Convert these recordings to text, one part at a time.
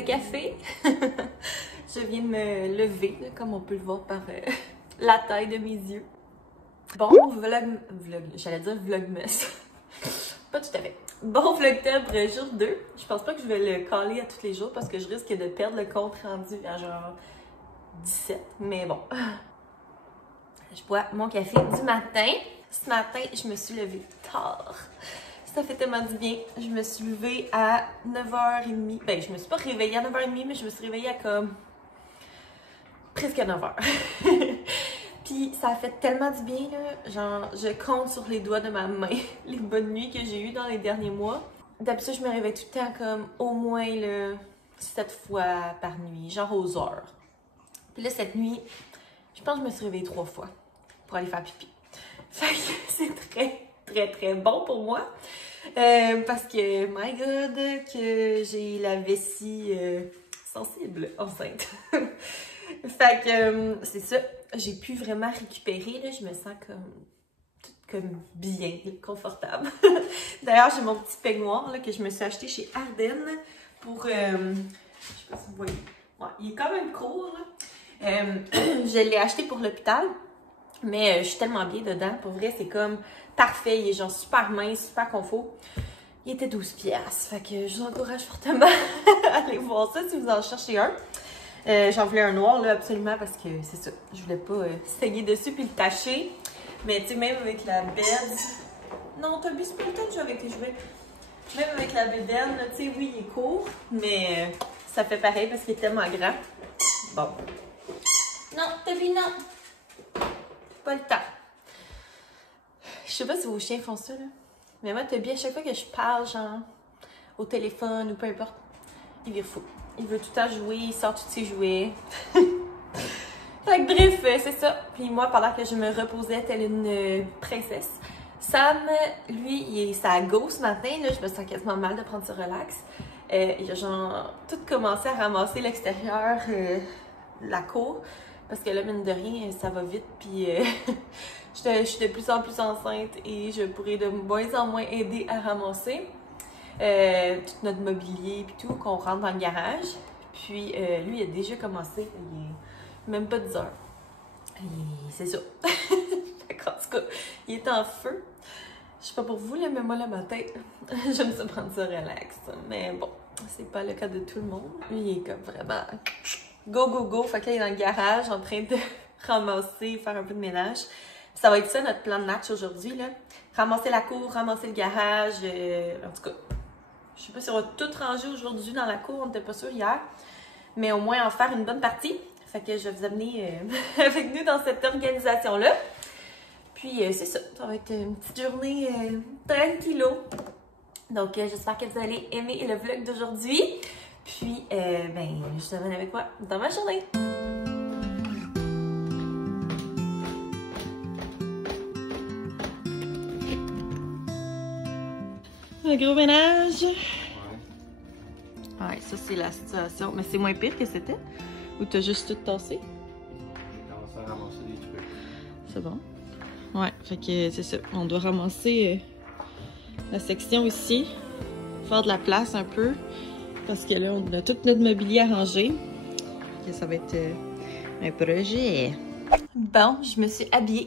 de café. Je viens de me lever, là, comme on peut le voir par la taille de mes yeux. Bon j'allais dire vlogmas. Pas tout à fait. Bon vlogtobre jour 2. Je pense pas que je vais le caler à tous les jours parce que je risque de perdre le compte rendu à genre 17. Mais bon. Je bois mon café du matin. Ce matin, je me suis levée tard. Ça fait tellement du bien. Je me suis levée à 9h30. Ben, je me suis pas réveillée à 9h30, mais je me suis réveillée à comme presque 9h. Puis ça a fait tellement du bien, là. Genre, je compte sur les doigts de ma main les bonnes nuits que j'ai eues dans les derniers mois. D'habitude, je me réveille tout le temps comme au moins là, 7 fois par nuit, genre aux heures. Puis là, cette nuit, je pense que je me suis réveillée 3 fois pour aller faire pipi. Fait que c'est très bon pour moi. Parce que, my God, que j'ai la vessie sensible enceinte. Fait que, c'est ça. J'ai pu vraiment récupérer, là. Je me sens comme bien, confortable. D'ailleurs, j'ai mon petit peignoir, là, que je me suis acheté chez Ardennes pour... je sais pas si vous voyez. Ouais, il est quand même court, là. Je l'ai acheté pour l'hôpital. Mais je suis tellement bien dedans. Pour vrai, c'est comme parfait. Il est genre super mince, super confort. Il était 12$. Fait que je vous encourage fortement à aller voir ça si vous en cherchez un. J'en voulais un noir, là, absolument, parce que c'est ça. Je voulais pas saigner dessus puis le tacher. Mais tu sais, même avec la bed... Non, t'as bu, c'est pas le temps de jouer avec tes jouets. Même avec la bédaine, tu sais, oui, il est court, mais ça fait pareil parce qu'il est tellement grand. Bon. Non, t'as vu, non. Pas le temps. Je sais pas si vos chiens font ça, là. Mais moi, Toby, à chaque fois que je parle, genre, au téléphone ou peu importe, il vire fou. Il veut tout le temps jouer, il sort tous ses jouets. Fait que bref, c'est ça. Puis moi, pendant que je me reposais telle une princesse, Sam, lui, il est à go ce matin, là. Je me sens quasiment mal de prendre ce relax. Il a genre tout commencé à ramasser l'extérieur, la cour. Parce que là, mine de rien, ça va vite, puis je suis de plus en plus enceinte et je pourrais de moins en moins aider à ramasser tout notre mobilier et tout, qu'on rentre dans le garage. Puis lui, il a déjà commencé, il est même pas 10 heures. C'est ça. En tout cas, il est en feu. Je sais pas pour vous, là, mais moi, le matin, j'aime ça prendre ça relax. Mais bon, c'est pas le cas de tout le monde. Lui, il est comme vraiment... Go! Fait qu'il est dans le garage en train de ramasser, faire un peu de ménage. Ça va être ça notre plan de match aujourd'hui, là. Ramasser la cour, ramasser le garage. En tout cas, je sais pas si on va tout ranger aujourd'hui dans la cour, on n'était pas sûr hier. Mais au moins en faire une bonne partie. Fait que je vais vous amener avec nous dans cette organisation-là. Puis c'est ça, ça va être une petite journée tranquillo. Donc j'espère que vous allez aimer le vlog d'aujourd'hui. Puis, ben, je te ramène avec moi dans ma journée. Le gros ménage. Ouais, ça c'est la situation. Mais c'est moins pire que c'était? Ou t'as juste tout tassé? J'ai commencé à ramasser des trucs. C'est bon. Ouais, fait que c'est ça. On doit ramasser la section ici. Faire de la place un peu. Parce que là, on a tout notre mobilier arrangé. Et ça va être un projet. Bon, je me suis habillée.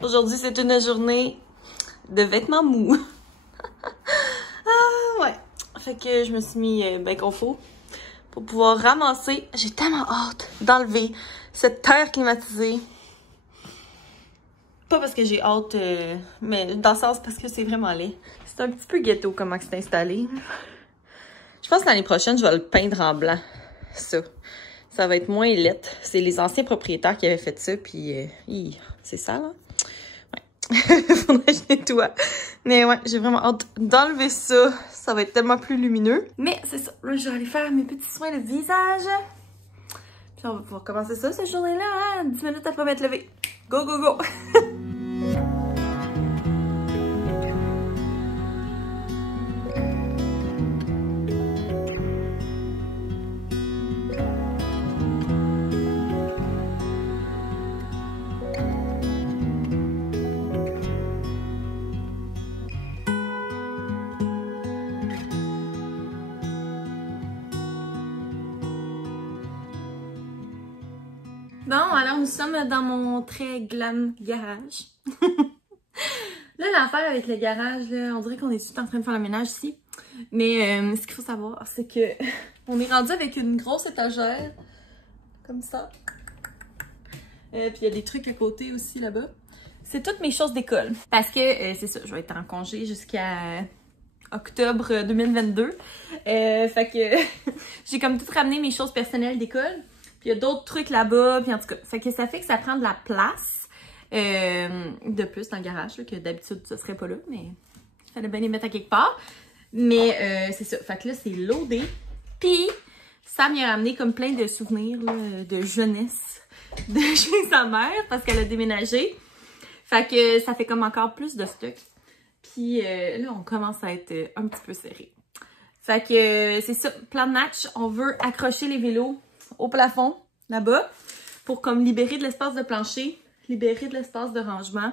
Aujourd'hui, c'est une journée de vêtements mous. Ah, ouais. Fait que je me suis mis ben confort pour pouvoir ramasser. J'ai tellement hâte d'enlever cette terre climatisée. Pas parce que j'ai hâte, mais dans le sens parce que c'est vraiment laid. C'est un petit peu ghetto comment c'est installé. Je pense que l'année prochaine, je vais le peindre en blanc. Ça va être moins laid. C'est les anciens propriétaires qui avaient fait ça, puis c'est sale, hein? Ouais. Faudrait que je nettoie. Mais ouais, j'ai vraiment hâte d'enlever ça. Ça va être tellement plus lumineux. Mais c'est ça. Là, je vais aller faire mes petits soins de visage. Puis on va pouvoir commencer ça, cette journée-là, hein? 10 minutes après m'être levée. Go! Bon, alors nous sommes dans mon très glam garage. Là, l'affaire avec le garage, là, on dirait qu'on est tout en train de faire le ménage ici. Mais ce qu'il faut savoir, c'est que on est rendu avec une grosse étagère, comme ça. Puis il y a des trucs à côté aussi là-bas. C'est toutes mes choses d'école. Parce que c'est ça, je vais être en congé jusqu'à octobre 2022. Fait que j'ai comme tout ramené mes choses personnelles d'école. Puis il y a d'autres trucs là-bas. Puis en tout cas, fait que ça fait que ça prend de la place de plus dans le garage, là, que d'habitude ça serait pas là. Mais il fallait bien les mettre à quelque part. Mais c'est ça. Fait que là, c'est loadé. Puis ça m'y a ramené comme plein de souvenirs là, de jeunesse de chez sa mère parce qu'elle a déménagé. Fait que ça fait comme encore plus de stock. Puis là, on commence à être un petit peu serré. Fait que c'est ça, plan de match. On veut accrocher les vélos au plafond, là-bas, pour comme libérer de l'espace de plancher, libérer de l'espace de rangement,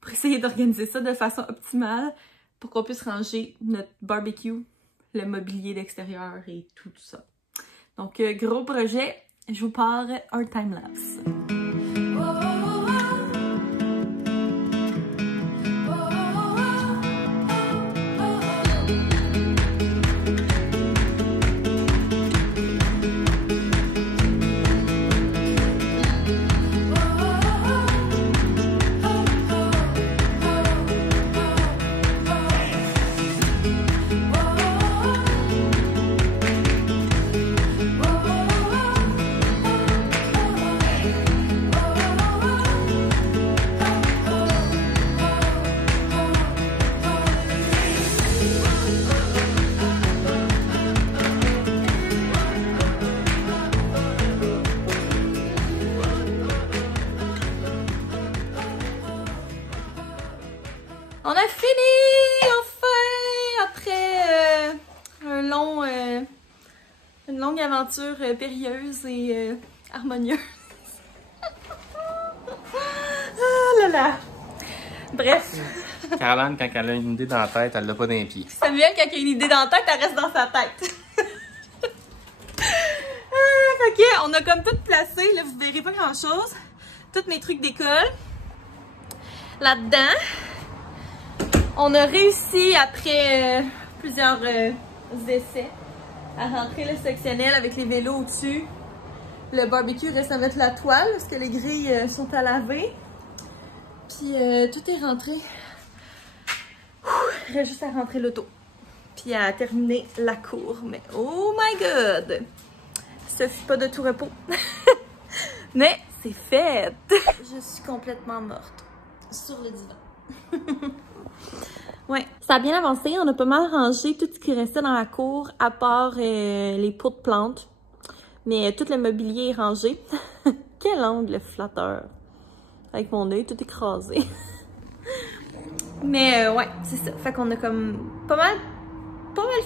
pour essayer d'organiser ça de façon optimale, pour qu'on puisse ranger notre barbecue, le mobilier d'extérieur et tout ça. Donc, gros projet. Je vous pars un time-lapse. On a fini, enfin, après une longue aventure périlleuse et harmonieuse. Ah là là! Bref. Caroline, quand elle a une idée dans la tête, elle l'a pas dans les pieds. Samuel, quand il a une idée dans la tête, elle reste dans sa tête. Ok, on a comme tout placé, là, vous verrez pas grand-chose. Tous mes trucs d'école. Là-dedans. On a réussi, après plusieurs essais, à rentrer le sectionnel avec les vélos au-dessus. Le barbecue reste à mettre la toile parce que les grilles sont à laver. Puis tout est rentré. Il reste juste à rentrer l'auto. Puis à terminer la cour. Mais oh my god! Ça fut pas de tout repos. Mais c'est fait! Je suis complètement morte. Sur le divan. Ouais, ça a bien avancé. On a pas mal rangé tout ce qui restait dans la cour, à part les pots de plantes. Mais tout le mobilier est rangé. Quel angle flatteur! Avec mon œil tout écrasé. Mais ouais, c'est ça. Fait qu'on a comme pas mal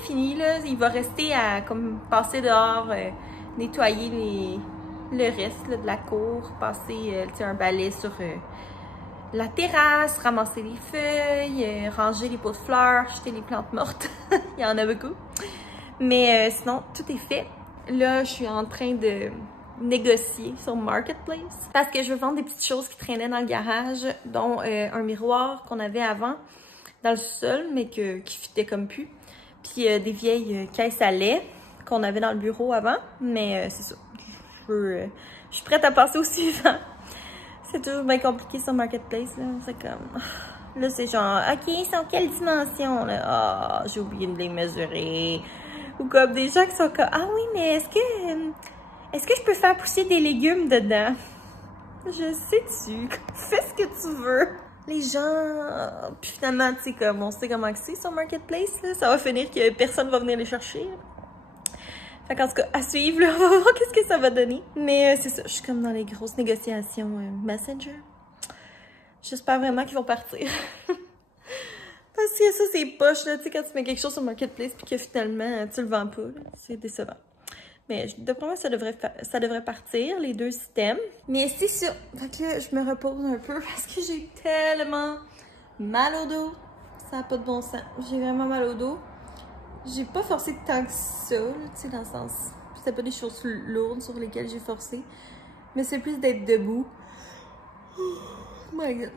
fini, là. Il va rester à comme passer dehors, nettoyer le reste là, de la cour, passer un balai sur la terrasse, ramasser les feuilles, ranger les pots de fleurs, jeter les plantes mortes. Il y en a beaucoup. Mais sinon, tout est fait. Là, je suis en train de négocier sur Marketplace parce que je veux vendre des petites choses qui traînaient dans le garage, dont un miroir qu'on avait avant dans le sol, mais qui fitait comme plus. Puis des vieilles caisses à lait qu'on avait dans le bureau avant. Mais c'est ça. Je suis prête à passer au suivant. C'est toujours bien compliqué sur Marketplace, là. C'est comme... Là, c'est genre, OK, ils sont quelle dimension, là? Ah, j'ai oublié de les mesurer. Ou comme des gens qui sont comme, ah oui, mais est-ce que je peux faire pousser des légumes dedans? Je sais-tu. Fais ce que tu veux. Les gens... Puis finalement, tu sais, comme on sait comment c'est sur Marketplace, là. Ça va finir que personne va venir les chercher, là. Fait qu'en tout cas, à suivre, là, on va voir qu'est-ce que ça va donner. Mais c'est ça, je suis comme dans les grosses négociations Messenger. J'espère vraiment qu'ils vont partir. Parce que ça, c'est poche, là, tu sais, quand tu mets quelque chose sur Marketplace puis que finalement, tu le vends pas, c'est décevant. Mais d'après moi, ça devrait partir, les deux systèmes. Mais c'est ça. Fait que là, je me repose un peu parce que j'ai tellement mal au dos. Ça n'a pas de bon sens. J'ai vraiment mal au dos. J'ai pas forcé tant que ça, tu sais, dans le sens... C'était pas des choses lourdes sur lesquelles j'ai forcé. Mais c'est plus d'être debout. Oh my god.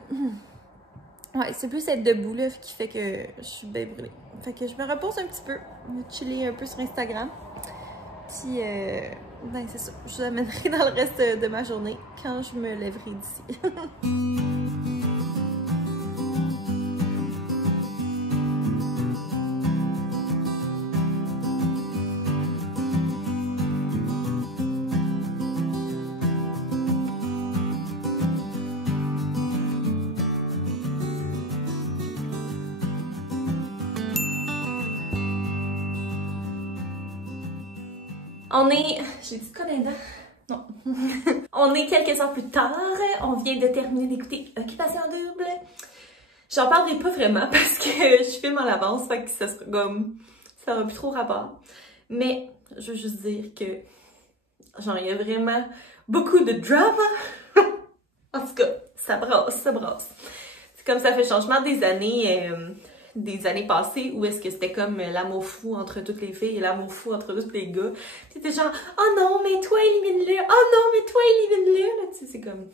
Ouais, c'est plus être debout là qui fait que je suis bien brûlée. Fait que je me repose un petit peu. Je vais chiller un peu sur Instagram. Puis, ben c'est ça. Je vous amènerai dans le reste de ma journée quand je me lèverai d'ici. On est... J'ai dit quoi dedans? Non. On est quelques heures plus tard. On vient de terminer d'écouter Occupation Double. J'en parlerai pas vraiment parce que je filme en avance, fait que ça sera comme... ça aura plus trop rapport. Mais je veux juste dire que... genre, il y a vraiment beaucoup de drama. En tout cas, ça brasse, ça brasse. C'est comme ça fait changement des années passées où est-ce que c'était comme l'amour fou entre toutes les filles et l'amour fou entre tous les gars. C'était genre « Oh non, mais toi élimine-le! Oh non, mais toi élimine-le! » Tu sais, c'est comme...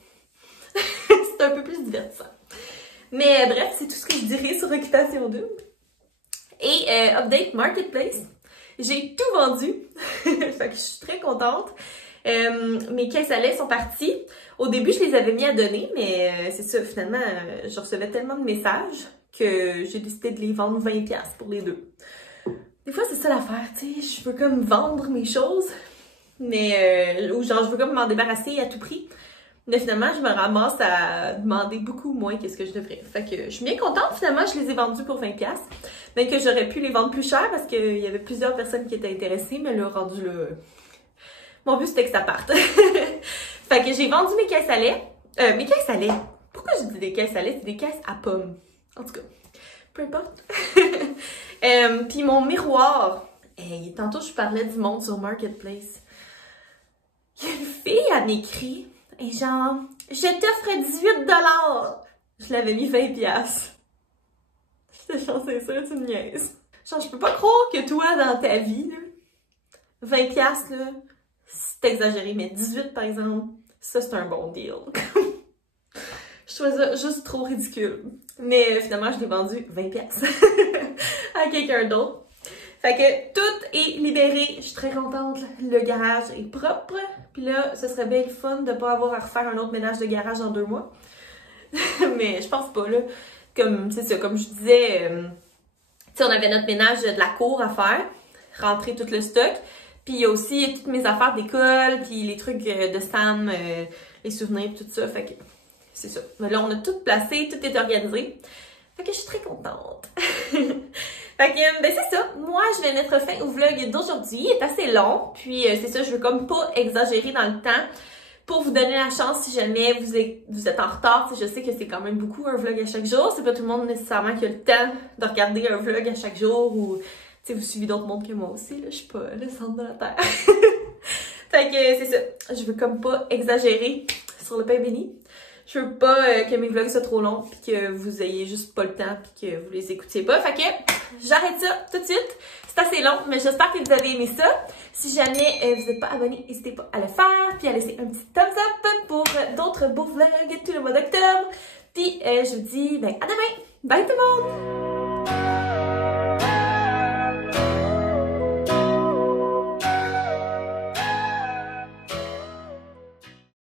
c'est un peu plus divertissant. Mais bref, c'est tout ce que je dirais sur Occupation Double. Et update Marketplace. J'ai tout vendu. Fait que je suis très contente. Mes caisses à lait sont parties. Au début, je les avais mis à donner, mais c'est ça, finalement, je recevais tellement de messages que j'ai décidé de les vendre 20$ pour les deux. Des fois, c'est ça l'affaire, tu sais, je veux comme vendre mes choses, mais ou genre, je veux comme m'en débarrasser à tout prix. Mais finalement, je me ramasse à demander beaucoup moins que ce que je devrais. Fait que je suis bien contente, finalement, je les ai vendus pour 20$. Même que j'aurais pu les vendre plus cher parce qu'il y avait plusieurs personnes qui étaient intéressées, mais là, rendu là... mon but, c'était que ça parte. Fait que j'ai vendu mes caisses à lait. Mes caisses à lait. Pourquoi je dis des caisses à lait? C'est des caisses à pommes. En tout cas, peu importe. Puis mon miroir. Hey, tantôt, je parlais du monde sur Marketplace. Il y a une fille, elle m'écrit. Et genre, je t'offre 18$. Je l'avais mis 20$. J'étais genre, c'est sûr, tu me niaises. Genre, je peux pas croire que toi, dans ta vie, là, 20$, là, c'est exagéré, mais 18 par exemple, ça c'est un bon deal. Je trouve ça juste trop ridicule. Mais finalement, je l'ai vendu 20$ à quelqu'un d'autre. Fait que tout est libéré. Je suis très contente. Le garage est propre. Puis là, ce serait bien le fun de pas avoir à refaire un autre ménage de garage dans 2 mois. Mais je pense pas, là. Comme, c'est ça, comme je disais, tu sais, on avait notre ménage de la cour à faire. Rentrer tout le stock. Puis il y a aussi toutes mes affaires d'école, puis les trucs de Sam, les souvenirs, tout ça. Fait que c'est ça. Mais là, on a tout placé, tout est organisé. Fait que je suis très contente. Fait que, ben c'est ça. Moi, je vais mettre fin au vlog d'aujourd'hui. Il est assez long. Puis c'est ça, je veux comme pas exagérer dans le temps pour vous donner la chance si jamais vous êtes en retard. Tu sais, je sais que c'est quand même beaucoup un vlog à chaque jour. C'est pas tout le monde nécessairement qui a le temps de regarder un vlog à chaque jour ou... tu sais, vous suivez d'autres mondes que moi aussi, là, je suis pas le centre de la Terre. Fait que c'est ça, je veux comme pas exagérer sur le pain béni. Je veux pas que mes vlogs soient trop longs pis que vous ayez juste pas le temps pis que vous les écoutiez pas. Fait que j'arrête ça tout de suite. C'est assez long, mais j'espère que vous avez aimé ça. Si jamais vous n'êtes pas abonné, n'hésitez pas à le faire puis à laisser un petit thumbs up pour d'autres beaux vlogs tout le mois d'octobre. Puis je vous dis ben à demain. Bye tout le monde!